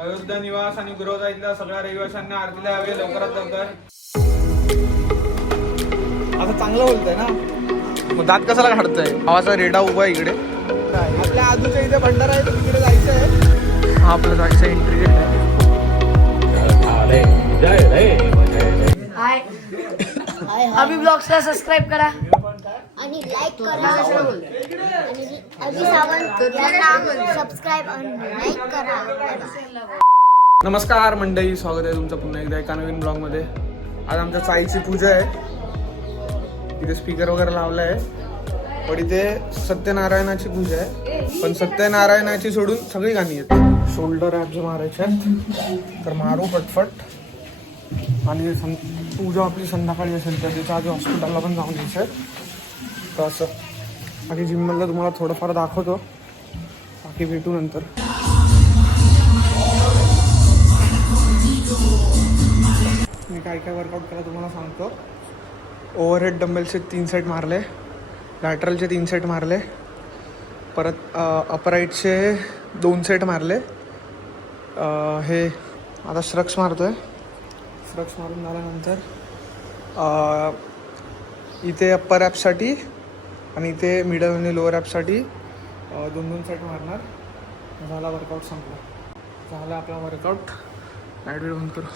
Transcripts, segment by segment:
अयोध्या निवास आणि गुरुवार इथल्या सगळ्या रहिवाशांना आरतीला यावे लवकरात लवकर. आता चांगलं बोलतोय ना. मग दात कशाला काढतोय? आवाजा रेडा उभा आहे इकडे. आपल्या आजूच्या इथे भंडारा आहे, तिकडे जायचं आहे. हा आपलं जायचं एंट्री गेट आहे. हाय अभी ब्लॉग्सला सबस्क्राइब करा आणि लाईक करा आणि अभी सावंत यांना सबस्क्राइब आणि लाईक करा. नमस्कार मंडळी, स्वागत आहे तुमचं पुन्हा एकदा एका नवीन ब्लॉग मध्ये. आज आमच्या साईची पूजा आहे. इथे स्पीकर वगैरे लावला आहे, पण इथे सत्यनारायणाची पूजा आहे. पण सत्यनारायणाची सोडून सगळी गाणी आहेत. शोल्डर ॲप जे मारायचे आहेत तर मारू पटपट. आणि पूजा आपली संध्याकाळी असेल तर त्याच्या आधी हॉस्पिटलला पण जाऊन द्यायचं आहे. तर असं बाकी जिममधलं तुम्हाला थोडंफार दाखवतो, बाकी भेटू नंतर. मी काय काय वर्कआउट केला तुम्हाला सांगतो. ओव्हरहेड डंबेलचे 3 सेट मारले, लॅटरलचे 3 सेट मारले, परत अपराईटचे 2 सेट मारले. हे आता श्रक्स मारतोय. श्रक्स मारून झाल्यानंतर इथे अप्पर ॲपसाठी आणि इथे मिडल आणि लोअर ॲपसाठी 2-2 सेट मारणार. झाला वर्कआउट, संपला. झाला आपला वर्कआउट. लाईट वेळ बंद करू.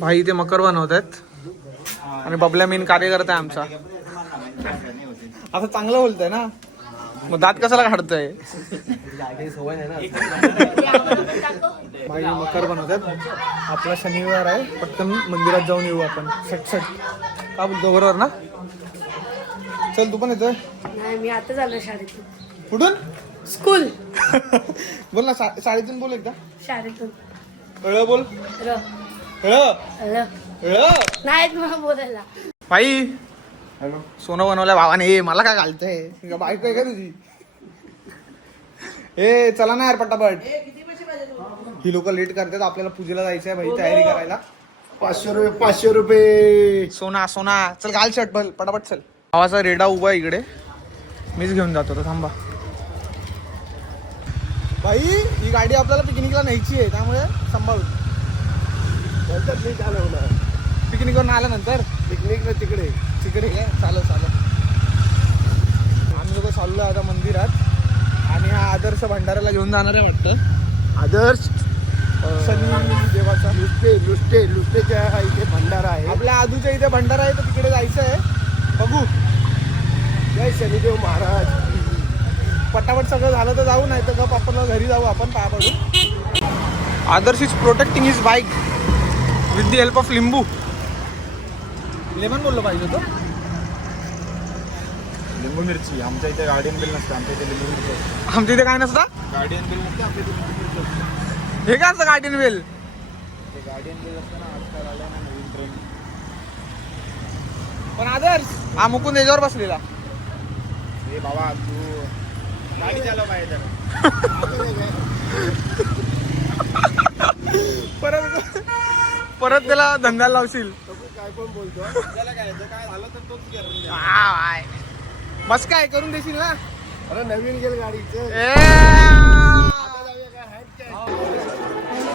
भाई इथे मकर बनवत आहेत आणि बबल्या मेन कार्यकर्ता आहे आमचा. आता चांगलं बोलतोय ना. मग दात कशाला काढतोय? भाई मकर बनवतात. आपला शनिवार आहे, पटकन मंदिरात जाऊन येऊ आपण. सट का बोलतो, बरोबर ना? चल तू पण येतोय? नाही, मी आता झालो शाळेतून. कुठून? स्कूल. बोल ना, शाळेतून बोल एकदा. शाळेतून बोल. नाहीत मला बोलायला. भाई हॅलो, सोनं बनवलंय भावाने. मला काय घालतंय? बायको आहे का तुझी? ए चला ना यार पटापट. ही लोक लेट करतात. आपल्याला पूजेला जायचं आहे भाई, तयारी करायला. 500 रुपये सोना सोना. चल घाल शर्ट भल पटापट. चल. आवाजा रेडा उभा आहे इकडे, मीच घेऊन जातो. थांबा भाई, ही गाडी आपल्याला पिकनिकला न्यायची आहे, त्यामुळे सांभाळून. पिकनिकवर आल्यानंतर पिकनिक तिकडे तिकडे चालव. आम्ही लोक चाललो आता मंदिरात आणि हा आदर्श भंडाऱ्याला घेऊन जाणार आहे वाटतं. आदर्श शनी देवाचा लुस्टेच्या इथे भंडारा आहे. आपल्या आजूच्या इथे भंडारा आहे, तर तिकडे जायचं आहे. बघू. जय शनिदेव महाराज. पटापट सगळं झालं तर जाऊ, नाही तर गप आपण घरी जाऊ. आपण पाया पडू. Adarsh is protecting his bike with the help of लिंबू. लेमन बोललो पाहिजे तो. लिंबू मिरची. आमच्या इथे गार्डियन बिल नसतं, आमच्या इथे लिंबू मिरची. आमच्या इथे काय नसतं. गार्डियन बिल नसतं, आमच्या इथे लिंबू मिरची असतं. हे काय असतं गार्डन वेल? गार्डियन बिल असतं ना, आजकाल आलं ना नवीन ट्रेंड. पण आदर्श हा मुकुंद याच्यावर बसलेला. हे बाबा तू गाडी चालव पाहिजे. परत त्याला धंदा लावशील. काय पण बोलतो. त्याला काय झालं तर तोच करून. बस काय करून देशील ना. अरे नवीन गेल गाडीचं.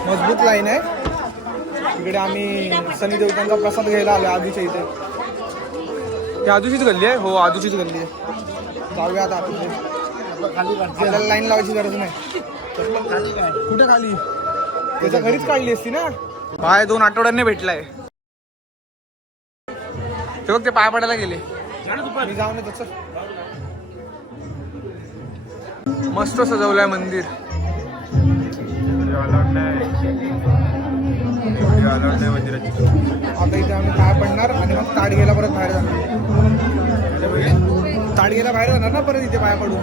मजबूत लाईन आहे. इकडे आम्ही शनी देवतांचा प्रसाद घ्यायला आलो आधीच्या इथे. ही आजूचीच गल्ली आहे. हो, आजूचीच गल्ली आहे. जाऊया आता आपण. आपल्याला लाईन लावायची गरज नाही. कुठे खाली? त्याच्या घरीच काढली असती ना. पाय 2 आठवड्यांनी भेटलाय. ते बघ, ते पाय पडायला गेले. मी जाऊन येतो. चल. मस्त सजवलंय मंदिर. आता इथे आम्ही पाय पडणार आणि मग ताडगेला परत बाहेर जाणार. ताडगेला बाहेर जाणार ना परत, इथे पाय पडू.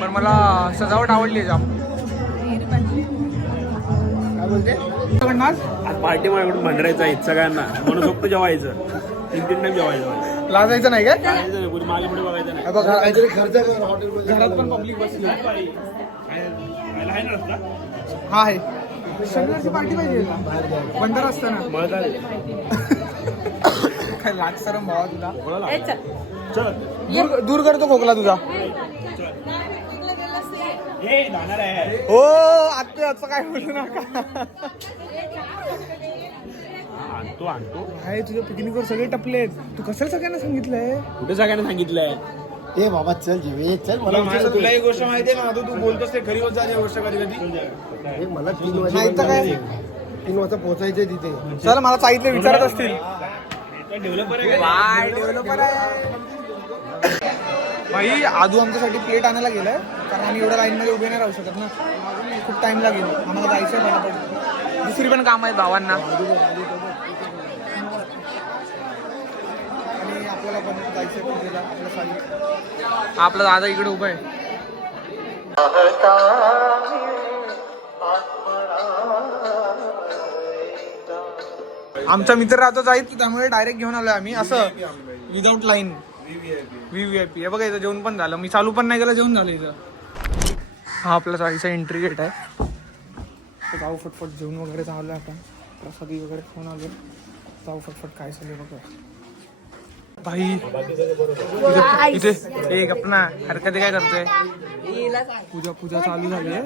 पण मला सजावट आवडली आहे जाम. काय बोलते? आज पार्टी माझ्याकडून भंडारायचा इच्छा सगळ्यांना. म्हणून फक्त जेवायचं. 3 टाइम जेवायचं. लाजायचं नाही काय? कोणी मागे पुढे बघायचं नाही. काहीतरी खर्च कर हॉटेलमध्ये. घरात पण पब्लिक बसली. आहे ना रस्ता? हा आहे. शनिवारची पार्टी पाहिजे भंडारा असताना. काय लाज सरम भावा तुला. चल दूर करतो खोकला तुझा. हे जाणार आहे. हो आता याचं काय बोलू नका. आणतो काय तुझ्या पिकनिकवर सगळे टपलेत. तू कशाला सगळ्यांना सांगितलंय? कुठे सगळ्यांना सांगितलंय. ए बाबा चल जीवे चल तुला एक गोष्ट माहिती आहे का? तू बोलतोस ते खरी होत जाते गोष्ट कधी कधी. मला 3 नाही तर काय? 3 वाजता पोहोचायचंय तिथे. चल मला सांगितलं विचारत असतील. डेव्हलपर आहे. बाय डेव्हलपर आहे भाई. आदू आमच्यासाठी प्लेट आणायला गेलाय कारण आम्ही एवढ्या लाईन मध्ये उभे नाही राहू शकत ना. खूप टाइम लागेल आम्हाला जायचं आहे. दुसरी पण काम आहेत भावांना आणि आपल्याला पण जायचं पूजेला. आपला दादा इकडे उभा आहे. आमचा मित्र राहतो जाईल त्यामुळे डायरेक्ट घेऊन आलोय आम्ही असं विदाउट लाईन. VVIP हे बघा इथं जेवण पण झालं. मी चालू पण नाही केलं जेवण झालं इथं. हा आपला जायचा एंट्री गेट आहे. तर जाऊ फटफट जेवण वगैरे चाललं आपण. प्रसादी वगैरे खाऊन आलो. जाऊ फटफट काय चालू बघा भाई. इथे एक आपला हरकत काय करतोय. पूजा चालू झाली आहे.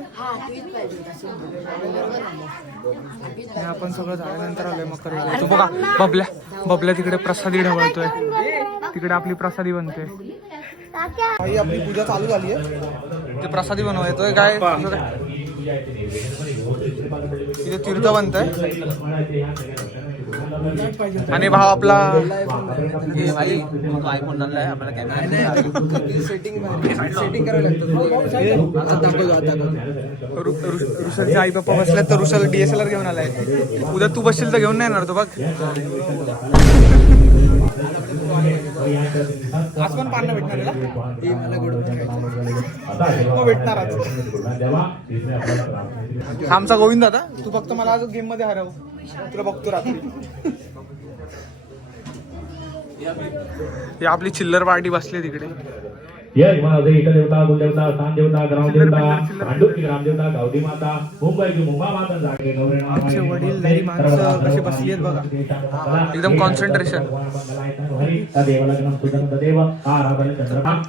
आपण सगळं झाल्यानंतर आलोय मकर. तो बघा बबल्या तिकडे प्रसादी ढवळतोय. तिकडे आपली प्रसादी बनते. भाई आपली पूजा चालू झाली आहे. ते प्रसादी बनवायचोय काय इथे तीर्थ बनतंय. आणि भाव आपला ऋषलचे आई पप्पा बसल्यात तर ऋषल DSLR घेऊन आलाय. उद्या तू बसशील तर घेऊन नाही येणार तो बघ. आज पण पान भेटणार भेटणार आज. आमचा गोविंद दादा तू फक्त मला आज गेम मध्ये हरव. तुला बघतो रात्री. ही आपली चिल्लर पार्टी बसली तिकडे. देवता कुलदेवता स्थानदेवता ग्रामदेवता पांडुरकी ग्रामदेवता गावदी माता मुंबईची मुंबा माता जागे आमचे वडील लई माणसं कशी बसली आहेत बघा. एकदम कॉन्सन्ट्रेशन.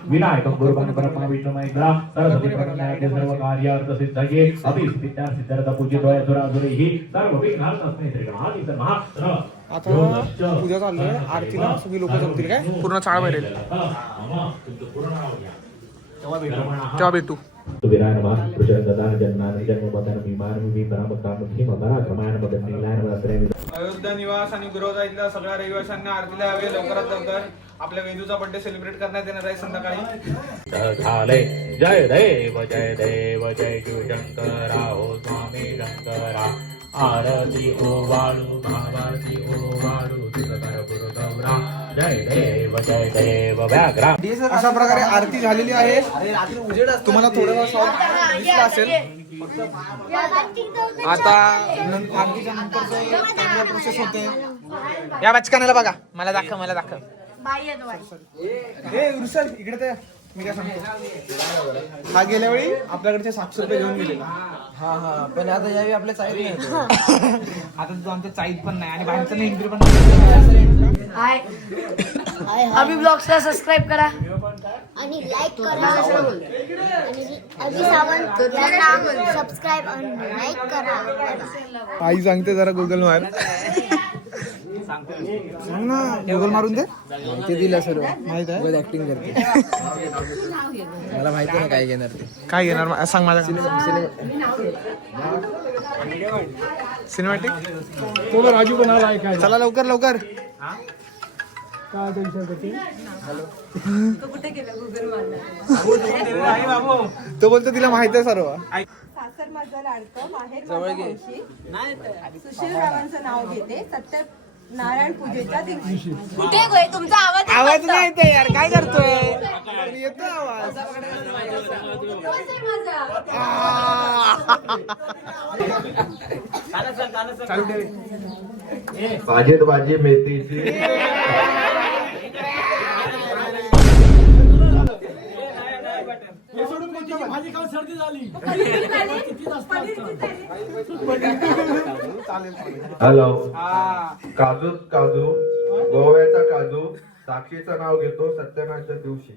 विनायक गुरुपन परमा विष्णुमय ग्रा सरस्वती परमनायक सर्व कार्यार्थ सिद्धये अभिसिद्धा सिद्धार्थ पूजित सुरासुरी सर्व विघ्नार्थ अस्मै श्री गणाधीश महा. आता पूजा चालू आहे. आरतीला सगळी लोक जमतील काय पूर्ण चाळ भरेल तेव्हा भेटू. अयोध्या निवास आणि गुरुवार इथल्या सगळ्या रहिवाशांना आरतीला यावे लवकरात लवकर. आपल्या वेदूचा बर्थडे सेलिब्रेट करण्यात येणार आहे संध्याकाळी. जय देव जय देव जय शिवशंकरा हो स्वामी शंकरा. आरती ओवाळू भावाची ओवाळू तिथकर गुरुदौरा. जय देव व्याघ्रा. अशा प्रकारे आरती झालेली आहे. तुम्हाला थोडं दिसलं असेल. आता आरतीच्या नंतर प्रोसेस होते. या बचकानाला बघा. मला दाखव हे ऋषल इकडे ते मी काय सांगतो. हा गेल्या वेळी आपल्याकडचे 700 रुपये घेऊन गेलेला. हा पण आता यावेळी आपल्या साईड नाही. आता तो आमच्या चाईत पण नाही आणि बाहेरचं नाही एंट्री पण नाही. हाय अभि ब्लॉग्सला सबस्क्राईब करा आणि लाईक करा. आणि अभि सावंत यांना सबस्क्राईब आणि लाईक करा. आई सांगते जरा गुगल मार. सांग ना गुगल मारून दे. ते दिलं सर्व माहित आहे ऍक्टिंग करते. मला माहिती नाही काय घेणार ते. काय घेणार सांग मला. सिनेमॅटिक राजू पण आला काय. चला लवकर. तो बोलतो तिला माहित आहे सर्व. सासर माझं लाडकं माहेर मावशी. सुशील रावांचं नाव घेते सत्यनारायण पूजेच्या दिवशी. कुठे गय तुमचा आवाज नाही येते यार. काय करतोय. येतो आवाज. चालू ठेव. भाजीत भाजी मेथीची. हॅलो. काजू गोव्याचा काजू साक्षीचं नाव घेतो सत्यनारायणच्या दिवशी.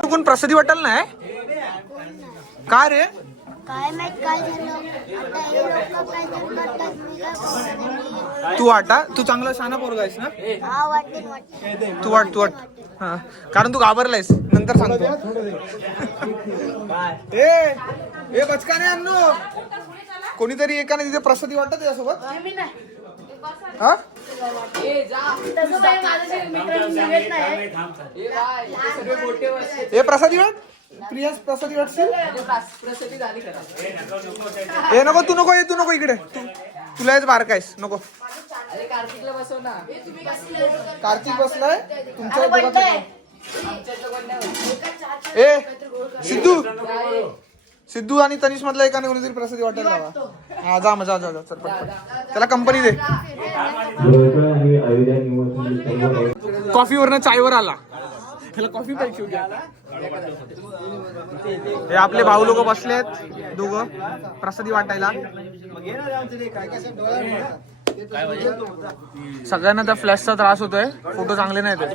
तू कोण प्रसादी वाटेल नाही का रे? काय माहित काय झालं आता हे लोक काय करतात मी काय बोलणार. तू वाटा, तू चांगला शाना पोरगा आहेस ना. हा वाटेल तू वाट हा, कारण तू घाबरलायस, नंतर सांगतो. ए बचकाने अन्नू, कोणीतरी एकाने तिथे प्रसादी वाटत त्याच्यासोबत. हा ए प्रसादी वाट, प्रिया प्रसादी वाटशील. ए नको, तू नको इकडे, तुला याच बारका आहेस, नको. कार्तिक बसलाय तुमच्या दोघांचं. ए सिद्धू आणि तनिष मधला एकाने कोणीतरी प्रसादी वाटायला लावा. हा जा मजा जा चल पटकन. त्याला कंपनी दे. कॉफी वरनं चायवर आला, त्याला कॉफी पाहिजे होती. हे आपले भाऊ लोक बसले आहेत दोघं प्रसादी वाटायला. सगळ्यांना त्या फ्लॅशचा त्रास होतोय, फोटो चांगले नाही येत.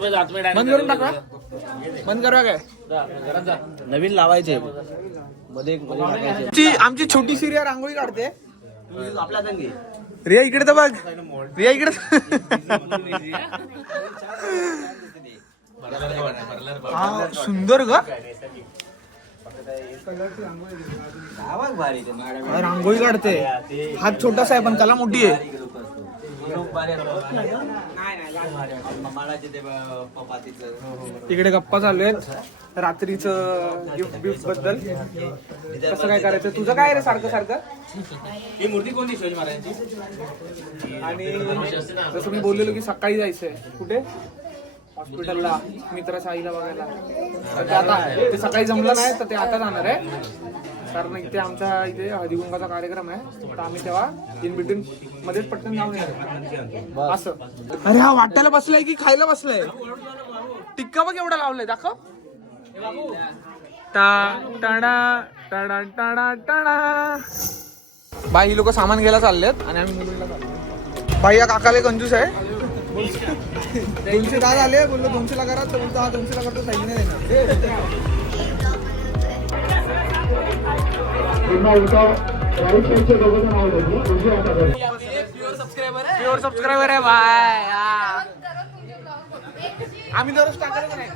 बंद करून टाका, बंद करूया काय. नवीन लावायचे आमची छोटी रिया रांगोळी काढते. आपल्या संगी रिया इकडे तर बघ, रिया इकडे. हा सुंदर ग रांगोळी काढते. हात छोटासा आहे पण कला मोठी आहे. तिकडे गप्पा चालू आहेत रात्रीचं गिफ्ट बद्दल. कसं काय करायचं, तुझं काय रे सारखं. ही मूर्ती कोणती शिवाजी महाराजांची? आणि जसं मी बोललेलो की सकाळी जायचंय कुठे हॉस्पिटलला मित्राच्या आईला बघायला. तर ते आता ते सकाळी जमलं नाही तर ते आता जाणार आहे, कारण इथे आमच्या इथे हळदीकुंकाचा कार्यक्रम आहे. तर आम्ही तेव्हा इन बिटवीन मध्येच पटकन जाऊन येणार असं. अरे हा वाटायला बसलाय की खायला बसलाय. टिक्का बघ एवढा लावलाय, दाखव. बाई ही लोक सामान घ्यायला चाललेत आणि आम्ही मुलींना चाललो. बाई या काकाला कंजूस आहे. 200 का झाले, बोललो 200 ला करा, तर बोलतो हा 200 ला करतो, सही नाही देणार. प्युअर सबस्क्रायबर आहे बाय. आम्ही दररोज टाकायला नाही.